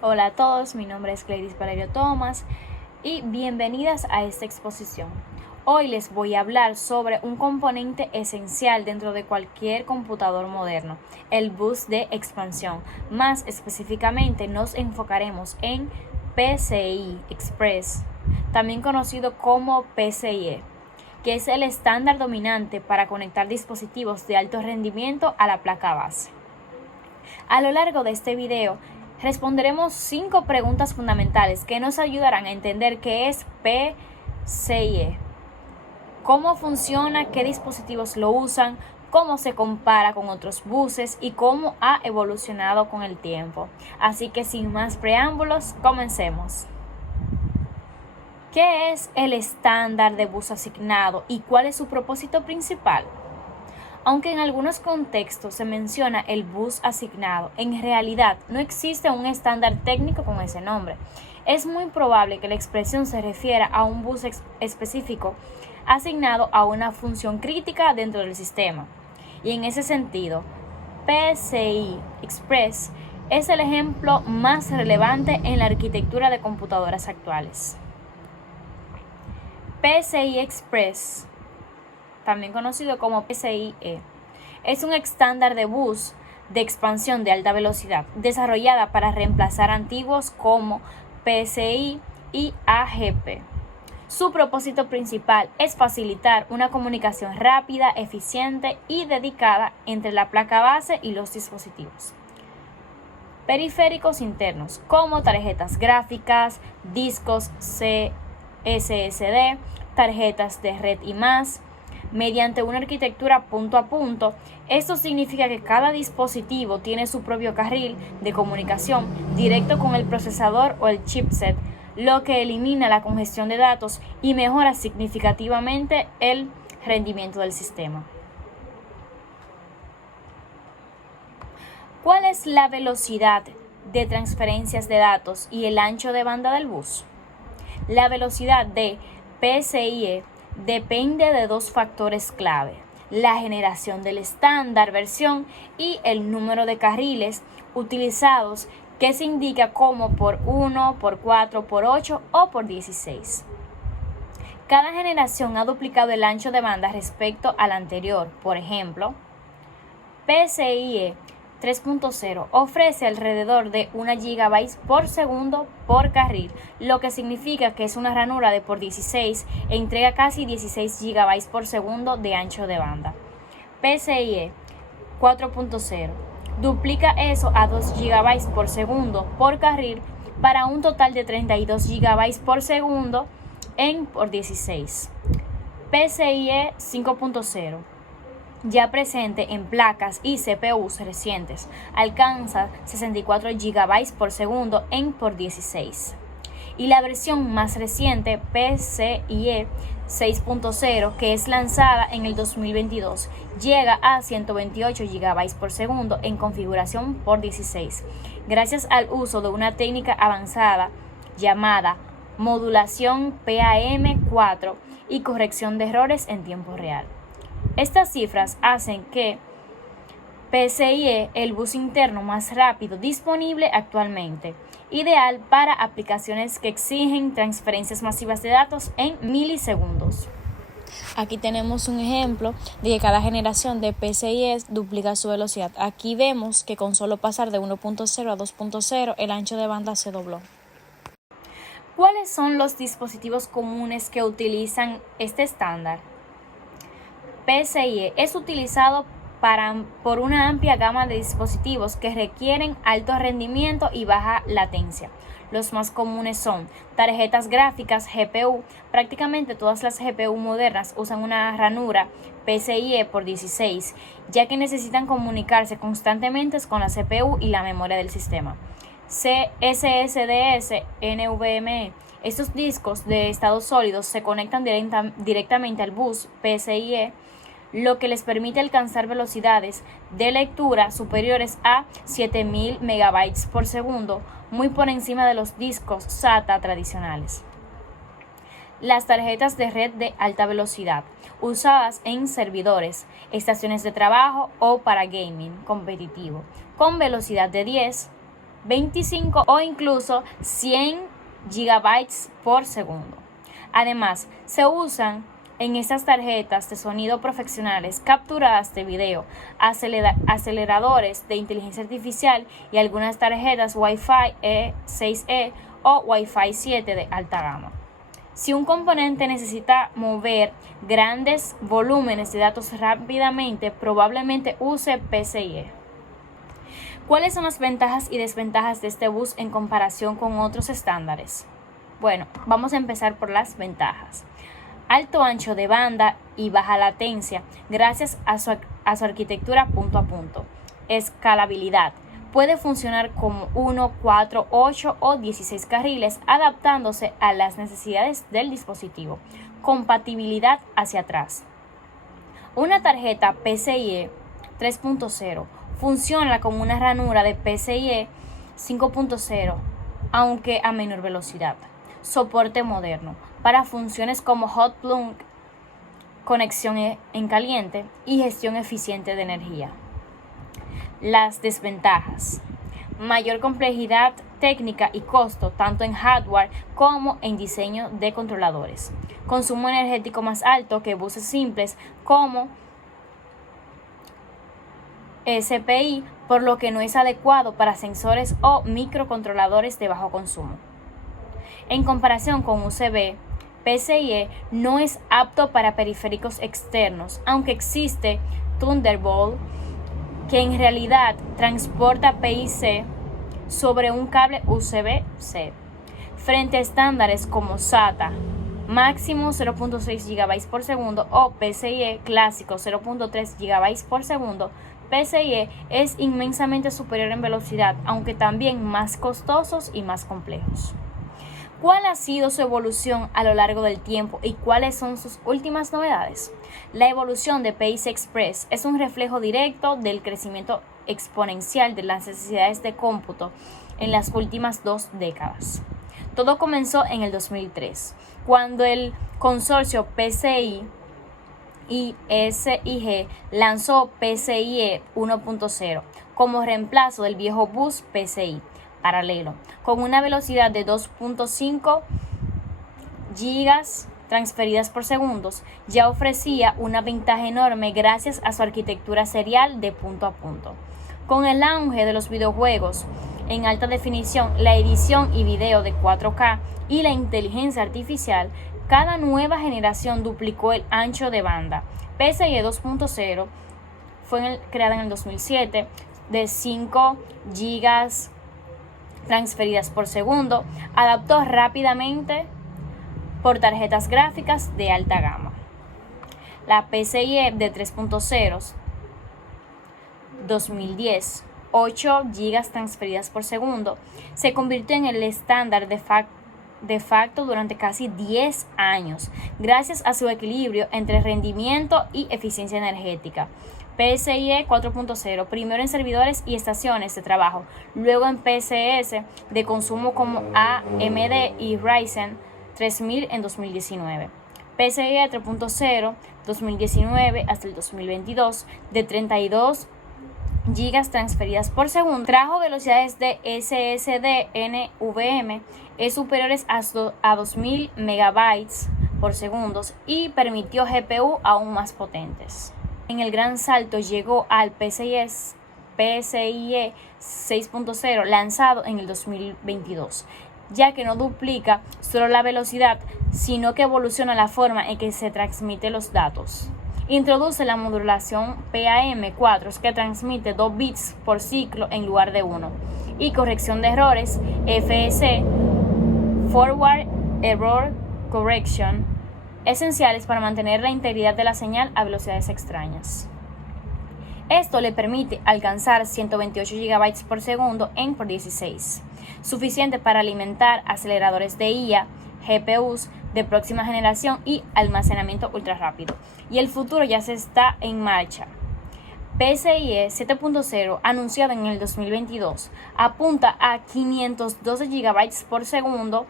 Hola a todos, mi nombre es Gladys Valerio Thomas y bienvenidas a esta exposición. Hoy les voy a hablar sobre un componente esencial dentro de cualquier computador moderno, el bus de expansión. Más específicamente nos enfocaremos en PCI Express, también conocido como PCIe, que es el estándar dominante para conectar dispositivos de alto rendimiento a la placa base. A lo largo de este video responderemos 5 preguntas fundamentales que nos ayudarán a entender qué es PCIe, cómo funciona, qué dispositivos lo usan, cómo se compara con otros buses y cómo ha evolucionado con el tiempo. Así que sin más preámbulos, comencemos. ¿Qué es el estándar de bus asignado y cuál es su propósito principal? Aunque en algunos contextos se menciona el bus asignado, en realidad no existe un estándar técnico con ese nombre. Es muy probable que la expresión se refiera a un bus específico asignado a una función crítica dentro del sistema. Y en ese sentido, PCI Express es el ejemplo más relevante en la arquitectura de computadoras actuales. PCI Express, también conocido como PCIe, es un estándar de bus de expansión de alta velocidad desarrollada para reemplazar antiguos como PCI y AGP. Su propósito principal es facilitar una comunicación rápida, eficiente y dedicada entre la placa base y los dispositivos. Periféricos internos como tarjetas gráficas, discos SSD, tarjetas de red y más, mediante una arquitectura punto a punto. Esto significa que cada dispositivo tiene su propio carril de comunicación directo con el procesador o el chipset, lo que elimina la congestión de datos y mejora significativamente el rendimiento del sistema. ¿Cuál es la velocidad de transferencias de datos y el ancho de banda del bus? La velocidad de PCIe depende de 2 factores clave: la generación del estándar versión y el número de carriles utilizados, que se indica como por 1, por 4, por 8 o por 16. Cada generación ha duplicado el ancho de banda respecto al anterior. Por ejemplo, PCIe 3.0 ofrece alrededor de 1 GB por segundo por carril, lo que significa que es una ranura de por 16 e entrega casi 16 GB por segundo de ancho de banda. PCIe 4.0 duplica eso a 2 GB por segundo por carril para un total de 32 GB por segundo en por 16. PCIe 5.0, ya presente en placas y CPUs recientes, alcanza 64 GB por segundo en por 16. Y la versión más reciente, PCIe 6.0, que es lanzada en el 2022, llega a 128 GB por segundo en configuración por 16, gracias al uso de una técnica avanzada llamada modulación PAM4 y corrección de errores en tiempo real. Estas cifras hacen que PCIe el bus interno más rápido disponible actualmente, ideal para aplicaciones que exigen transferencias masivas de datos en milisegundos. Aquí tenemos un ejemplo de que cada generación de PCIe duplica su velocidad. Aquí vemos que con solo pasar de 1.0 a 2.0 el ancho de banda se dobló. ¿Cuáles son los dispositivos comunes que utilizan este estándar? PCIe es utilizado por una amplia gama de dispositivos que requieren alto rendimiento y baja latencia. Los más comunes son tarjetas gráficas GPU. Prácticamente todas las GPU modernas usan una ranura PCIe por 16, ya que necesitan comunicarse constantemente con la CPU y la memoria del sistema. SSDs, NVMe. Estos discos de estado sólido se conectan directamente al bus PCIe, lo que les permite alcanzar velocidades de lectura superiores a 7000 MB por segundo, muy por encima de los discos SATA tradicionales. Las tarjetas de red de alta velocidad, usadas en servidores, estaciones de trabajo o para gaming competitivo, con velocidad de 10, 25 o incluso 100 gigabytes por segundo. Además, se usan en estas tarjetas de sonido profesionales capturadas de video, aceleradores de inteligencia artificial y algunas tarjetas Wi-Fi 6E o Wi-Fi 7 de alta gama. Si un componente necesita mover grandes volúmenes de datos rápidamente, probablemente use PCIe. ¿Cuáles son las ventajas y desventajas de este bus en comparación con otros estándares? Bueno, vamos a empezar por las ventajas. Alto ancho de banda y baja latencia gracias a su arquitectura punto a punto. Escalabilidad. Puede funcionar como 1, 4, 8 o 16 carriles adaptándose a las necesidades del dispositivo. Compatibilidad hacia atrás. Una tarjeta PCIe 3.0 funciona como una ranura de PCIe 5.0, aunque a menor velocidad. Soporte moderno para funciones como hot plug, conexión en caliente y gestión eficiente de energía. Las desventajas: mayor complejidad técnica y costo tanto en hardware como en diseño de controladores. Consumo energético más alto que buses simples como SPI, por lo que no es adecuado para sensores o microcontroladores de bajo consumo. En comparación con USB, PCIe no es apto para periféricos externos, aunque existe Thunderbolt, que en realidad transporta PIC sobre un cable USB-C. Frente a estándares como SATA, máximo 0.6 GB por segundo o PCIe clásico 0.3 GB por segundo, PCIe es inmensamente superior en velocidad, aunque también más costosos y más complejos. ¿Cuál ha sido su evolución a lo largo del tiempo y cuáles son sus últimas novedades? La evolución de PCI Express es un reflejo directo del crecimiento exponencial de las necesidades de cómputo en las últimas 2 décadas. Todo comenzó en el 2003, cuando el consorcio PCI y SIG lanzó PCIe 1.0 como reemplazo del viejo bus PCI paralelo, con una velocidad de 2.5 gigas transferidas por segundo. Ya ofrecía una ventaja enorme gracias a su arquitectura serial de punto a punto. Con el auge de los videojuegos en alta definición, la edición y video de 4K y la inteligencia artificial, cada nueva generación duplicó el ancho de banda. PCIe 2.0 fue creada en el 2007 de 5 gigas transferidas por segundo, adaptó rápidamente por tarjetas gráficas de alta gama. La PCIe de 3.0 2010, 8 GB transferidas por segundo, se convirtió en el estándar de facto durante casi 10 años, gracias a su equilibrio entre rendimiento y eficiencia energética. PCIe 4.0, primero en servidores y estaciones de trabajo, luego en PCS de consumo como AMD y Ryzen 3000 en 2019. PCIe 3.0, 2019 hasta el 2022, de 32 gigas transferidas por segundo, trajo velocidades de SSD NVMe superiores a 2000 megabytes por segundo y permitió GPU aún más potentes. En el gran salto llegó al PCIe 6.0 lanzado en el 2022, ya que no duplica solo la velocidad, sino que evoluciona la forma en que se transmiten los datos. Introduce la modulación PAM4, que transmite 2 bits por ciclo en lugar de 1, y corrección de errores FS, Forward Error Correction, esenciales para mantener la integridad de la señal a velocidades extrañas. Esto le permite alcanzar 128 GB por segundo en por 16, suficiente para alimentar aceleradores de IA, GPUs de próxima generación y almacenamiento ultra rápido. Y el futuro ya se está en marcha. PCIe 7.0, anunciado en el 2022, apunta a 512 GB por segundo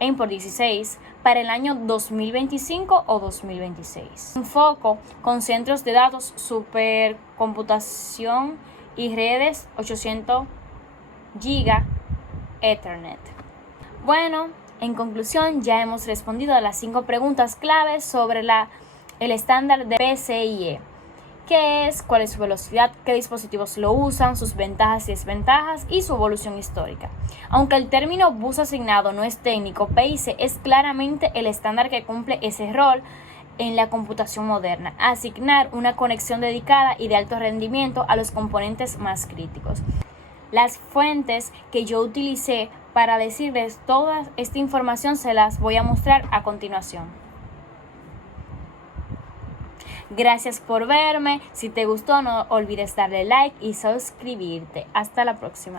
en por 16 para el año 2025 o 2026. Un foco con centros de datos, supercomputación y redes 800 GB Ethernet. Bueno, en conclusión, ya hemos respondido a las 5 preguntas claves sobre el estándar de PCIe. ¿Qué es? ¿Cuál es su velocidad? ¿Qué dispositivos lo usan? ¿Sus ventajas y desventajas? Y su evolución histórica. Aunque el término bus asignado no es técnico, PIC es claramente el estándar que cumple ese rol en la computación moderna: asignar una conexión dedicada y de alto rendimiento a los componentes más críticos. Las fuentes que yo utilicé para decirles toda esta información se las voy a mostrar a continuación. Gracias por verme. Si te gustó, no olvides darle like y suscribirte. Hasta la próxima.